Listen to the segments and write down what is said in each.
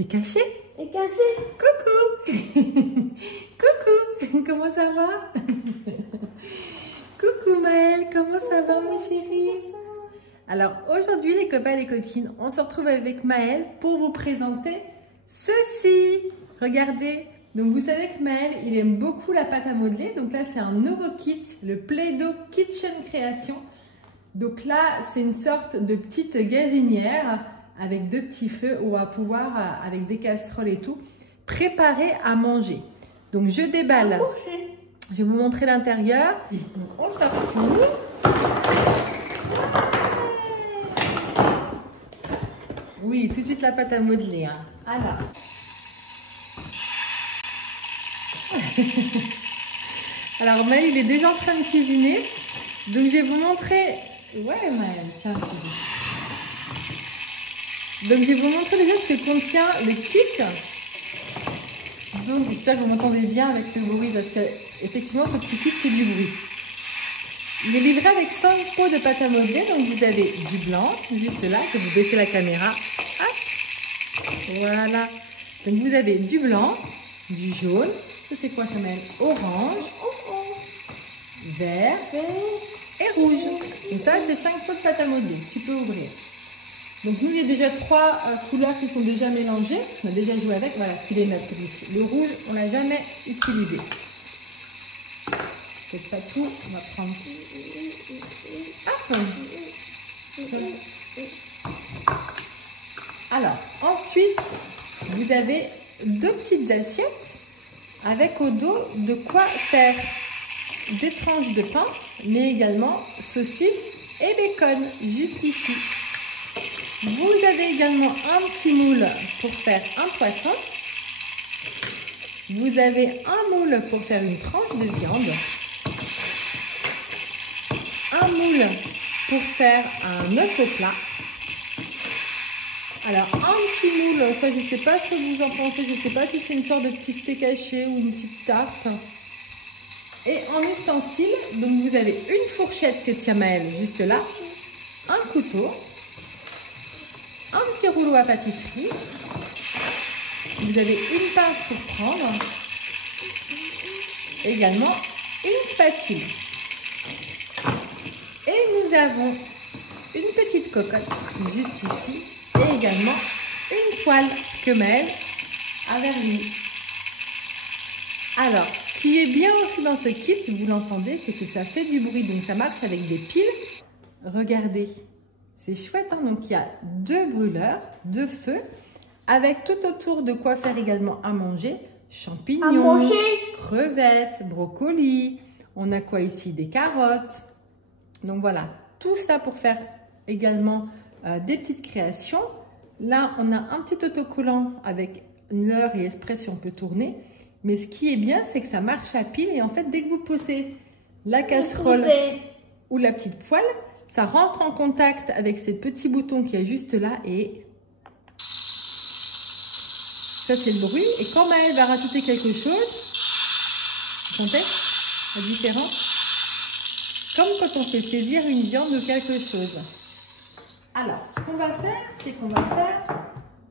T'es caché? Et cassé. Coucou. Coucou, comment ça va? Coucou Maëlle, comment ça va ma chérie? Alors aujourd'hui les copains et les copines, on se retrouve avec Maëlle pour vous présenter ceci. Regardez, donc vous savez que Maëlle, il aime beaucoup la pâte à modeler. Donc là c'est un nouveau kit, le Play-Doh Kitchen Création. Donc là c'est une sorte de petite gazinière avec deux petits feux où on va pouvoir, avec des casseroles et tout, préparer à manger. Donc je déballe. Je vais vous montrer l'intérieur. Donc on sort tout. Oui, tout de suite la pâte à modeler. Hein. Alors. Alors Maëlle, il est déjà en train de cuisiner. Donc je vais vous montrer. Ouais Maëlle, tiens. Donc je vais vous montrer déjà ce que contient le kit. Donc j'espère que vous m'entendez bien avec le bruit parce que effectivement ce petit kit fait du bruit. Il est livré avec 5 pots de pâte à modeler. Donc vous avez du blanc, juste là, que vous baissez la caméra. Hop. Voilà. Donc vous avez du blanc, du jaune, ça c'est quoi ça Maëlle? Orange, vert et rouge. Donc ça c'est 5 pots de pâte à modeler. Tu peux ouvrir. Donc nous, il y a déjà 3 couleurs qui sont déjà mélangées. On a déjà joué avec. Voilà, il est neuf celui-ci. Le rouge, on l'a jamais utilisé. Peut-être pas tout. On va prendre. Hop. Alors, ensuite, vous avez 2 petites assiettes avec au dos de quoi faire des tranches de pain, mais également saucisses et bacon, juste ici. Vous avez également un petit moule pour faire un poisson. Vous avez un moule pour faire une tranche de viande. Un moule pour faire un œuf au plat. Alors un petit moule, ça je ne sais pas ce que vous en pensez, je ne sais pas si c'est une sorte de petit steak haché ou une petite tarte. Et en ustensile, donc vous avez une fourchette que tient Maëlle juste là, un couteau. Un petit rouleau à pâtisserie. Vous avez une pince pour prendre. Également une spatule. Et nous avons une petite cocotte juste ici. Et également une toile que Maëlle a vernie. Alors, ce qui est bien aussi dans ce kit, vous l'entendez, c'est que ça fait du bruit. Donc ça marche avec des piles. Regardez. C'est chouette, hein? Donc il y a 2 brûleurs, 2 feux, avec tout autour de quoi faire également à manger. Champignons, crevettes, brocolis. On a quoi ici? Des carottes. Donc voilà, tout ça pour faire également des petites créations. Là, on a un petit autocollant avec l'heure et express si on peut tourner. Mais ce qui est bien, c'est que ça marche à pile. Et en fait, dès que vous posez la casserole ou la petite poêle, ça rentre en contact avec ces petits boutons qu'il y a juste là et ça c'est le bruit. Et quand Maëlle va rajouter quelque chose, vous sentez la différence? Comme quand on fait saisir une viande ou quelque chose. Alors, ce qu'on va faire, c'est qu'on va faire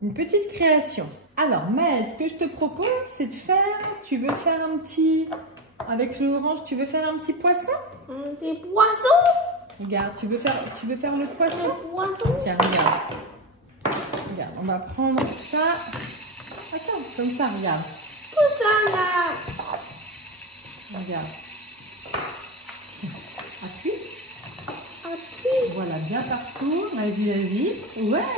une petite création. Alors Maëlle, ce que je te propose, c'est de faire, tu veux faire un petit, avec le orange, tu veux faire un petit poisson? Un petit poisson? Regarde, tu veux faire le poisson? Tiens, regarde. Regarde, on va prendre ça. Attends, comme ça, regarde. Tout ça là. Regarde. Tiens, appuie. Appuie. Voilà, bien partout. Vas-y, vas-y. Ouais.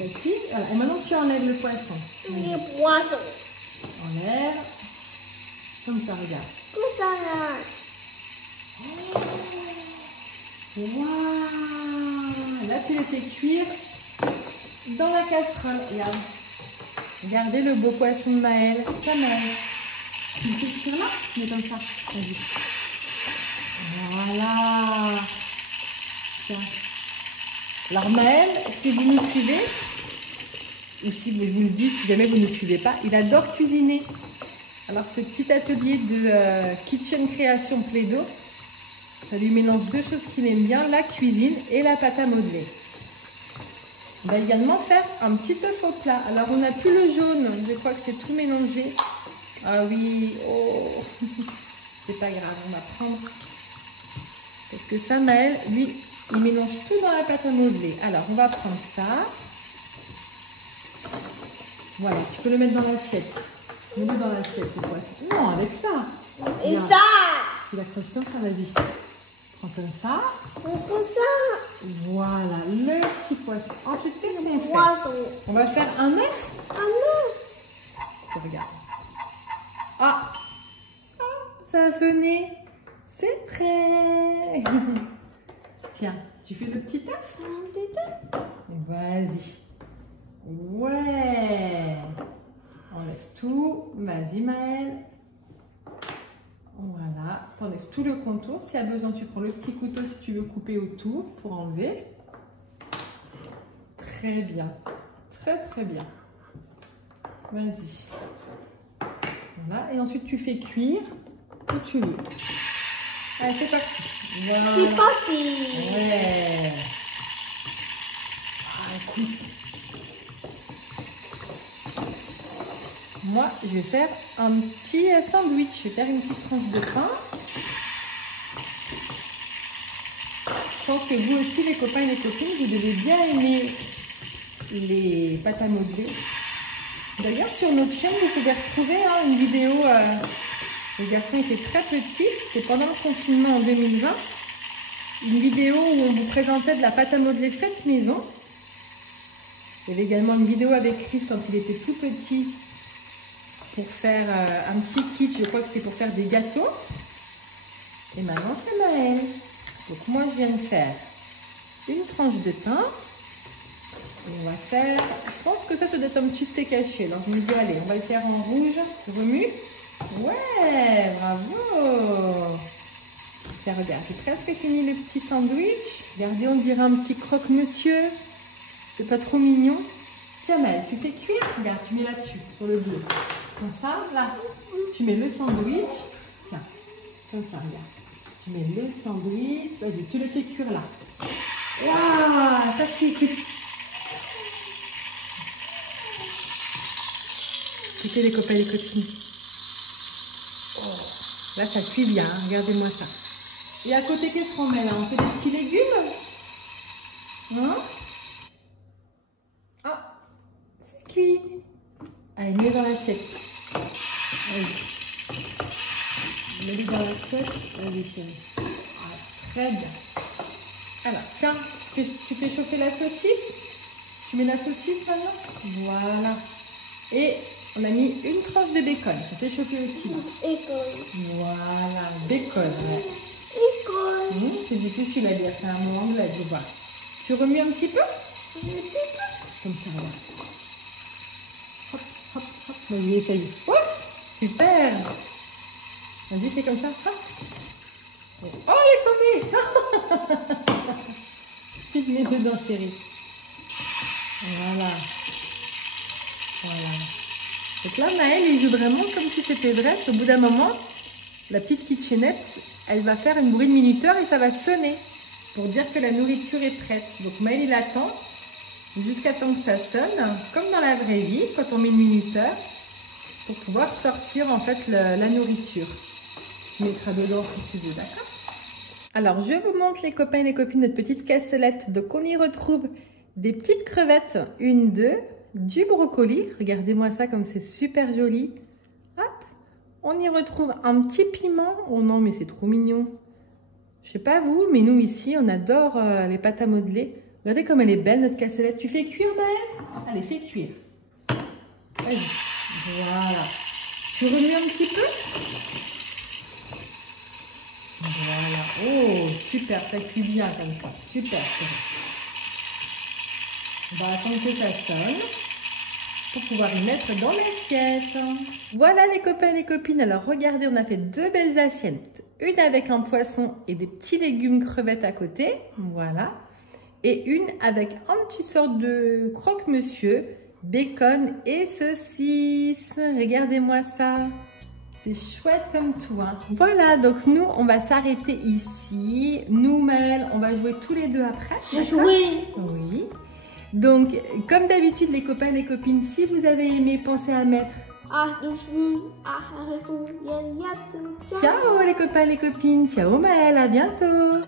Appuie. Voilà. Et maintenant, tu enlèves le poisson. Le poisson. Enlève. Comme ça, regarde. Tout ça là. Waouh! Là, tu les fais cuire dans la casserole. Regarde. Regardez le beau poisson de Maëlle. Ça, Maëlle. Tu le fais cuire là? Tu mets comme ça. Vas-y. Voilà. Tiens. Alors, Maëlle, si vous nous suivez, ou si je vous le dis, si jamais vous ne le suivez pas, il adore cuisiner. Alors, ce petit atelier de Kitchen Création Play-Doh, ça lui mélange 2 choses qu'il aime bien, la cuisine et la pâte à modeler. On va également faire un petit œuf au plat. Alors, on n'a plus le jaune. Je crois que c'est tout mélangé. Ah oui, oh. C'est pas grave, on va prendre. Parce que ça, Maël, lui, il mélange tout dans la pâte à modeler. Alors, on va prendre ça. Voilà, tu peux le mettre dans l'assiette. Mets-le dans l'assiette, le poisson. Non, avec ça. Et regarde. ça. Tu l'accroches comme ça, vas-y. Prends comme ça. Comme ça. Voilà, le petit poisson. Ensuite, qu'est-ce qu'on fait? Poisson. On va faire un œuf. Ah non. Tu regardes. Ah, ça a sonné. C'est prêt. Tiens, tu fais le petit œuf? Vas-y. Ouais. Enlève tout. Vas-y, Maël. Voilà. T'enlèves tout le contour. S'il y a besoin, tu prends le petit couteau si tu veux couper autour pour enlever. Très bien. Très, très bien. Vas-y. Voilà. Et ensuite, tu fais cuire où tu veux. Allez, c'est parti. Voilà. C'est parti. Ouais. Ah, écoute. Moi, je vais faire un petit sandwich. Je vais faire une petite tranche de pain. Je pense que vous aussi, les copains et les copines, vous devez bien aimer les pâtes à modeler. D'ailleurs, sur notre chaîne, vous pouvez retrouver une vidéo. Le garçon était très petit. C'était pendant le confinement en 2020. Une vidéo où on vous présentait de la pâte à modeler faite maison. Il y avait également une vidéo avec Chris quand il était tout petit. Pour faire un petit kit, je crois que c'était pour faire des gâteaux. Et maintenant c'est Maël. Donc moi je viens de faire une tranche de pain. Et on va faire, je pense que ça doit être un petit steak haché. Alors je me dis allez, on va le faire en rouge. Je remue. Ouais, bravo. Tiens, regarde, j'ai presque fini le petit sandwich. Regardez, on dirait un petit croque-monsieur. C'est pas trop mignon. Tiens Maël, tu fais cuire. Regarde, tu mets là-dessus, sur le bleu. Comme ça, là, tu mets le sandwich. Tiens, comme ça, regarde. Tu mets le sandwich. Vas-y, tu le fais cuire là. Waouh, ça cuit, écoute. Écoutez les copains et les copines. Oh, là, ça cuit bien. Hein. Regardez-moi ça. Et à côté, qu'est-ce qu'on met là? On fait des petits légumes. Hein? Ah, c'est cuit. Allez, mets dans l'assiette. Allez. Mets-le dans l'assiette. Allez, chérie. Ah, très bien. Alors, tiens, tu fais chauffer la saucisse. Tu mets la saucisse maintenant. Voilà. Et on a mis une tranche de bacon. Tu fais chauffer aussi. Bacon. Voilà, bacon. Ouais. Bacon. C'est difficile à dire, c'est un mot anglais, je vois. Tu remues un petit peu? Un petit peu. Comme ça, là. Hop, hop, hop. Vas-y, essaye. Ouais, super. Vas-y, fais comme ça. Hop. Oh, il est tombé. Tu te mets dedans, chérie. Voilà. Voilà. Donc là, Maël, il joue vraiment comme si c'était vrai. Parce qu'au bout d'un moment, la petite kitchenette, elle va faire une bruit de minuteur et ça va sonner pour dire que la nourriture est prête. Donc Maël, il attend jusqu'à temps que ça sonne, comme dans la vraie vie, quand on met le minuteur, pour pouvoir sortir en fait la nourriture. Tu mettras dedans si tu veux, d'accord? Alors, je vous montre les copains et les copines, notre petite cassolette. Donc, on y retrouve des petites crevettes, une, deux, du brocoli. Regardez-moi ça comme c'est super joli. Hop. On y retrouve un petit piment. Oh non, mais c'est trop mignon. Je sais pas vous, mais nous ici, on adore les pâtes à modeler. Regardez comme elle est belle, notre cassolette. Tu fais cuire, Maël? Allez, fais cuire. Vas-y. Voilà. Tu remues un petit peu? Voilà. Oh, super, ça cuit bien comme ça. Super. On va attendre que ça sonne pour pouvoir y mettre dans l'assiette. Voilà les copains et les copines. Alors regardez, on a fait deux belles assiettes. Une avec un poisson et des petits légumes crevettes à côté. Voilà. Et une avec un petit sorte de croque-monsieur, bacon et saucisse. Regardez-moi ça. C'est chouette comme tout, hein. Voilà, donc nous, on va s'arrêter ici. Nous, Maël, on va jouer tous les deux après. Jouer. Oui. Donc, comme d'habitude, les copains et les copines, si vous avez aimé, pensez à mettre ciao les copains et les copines. Ciao Maëlle, à bientôt.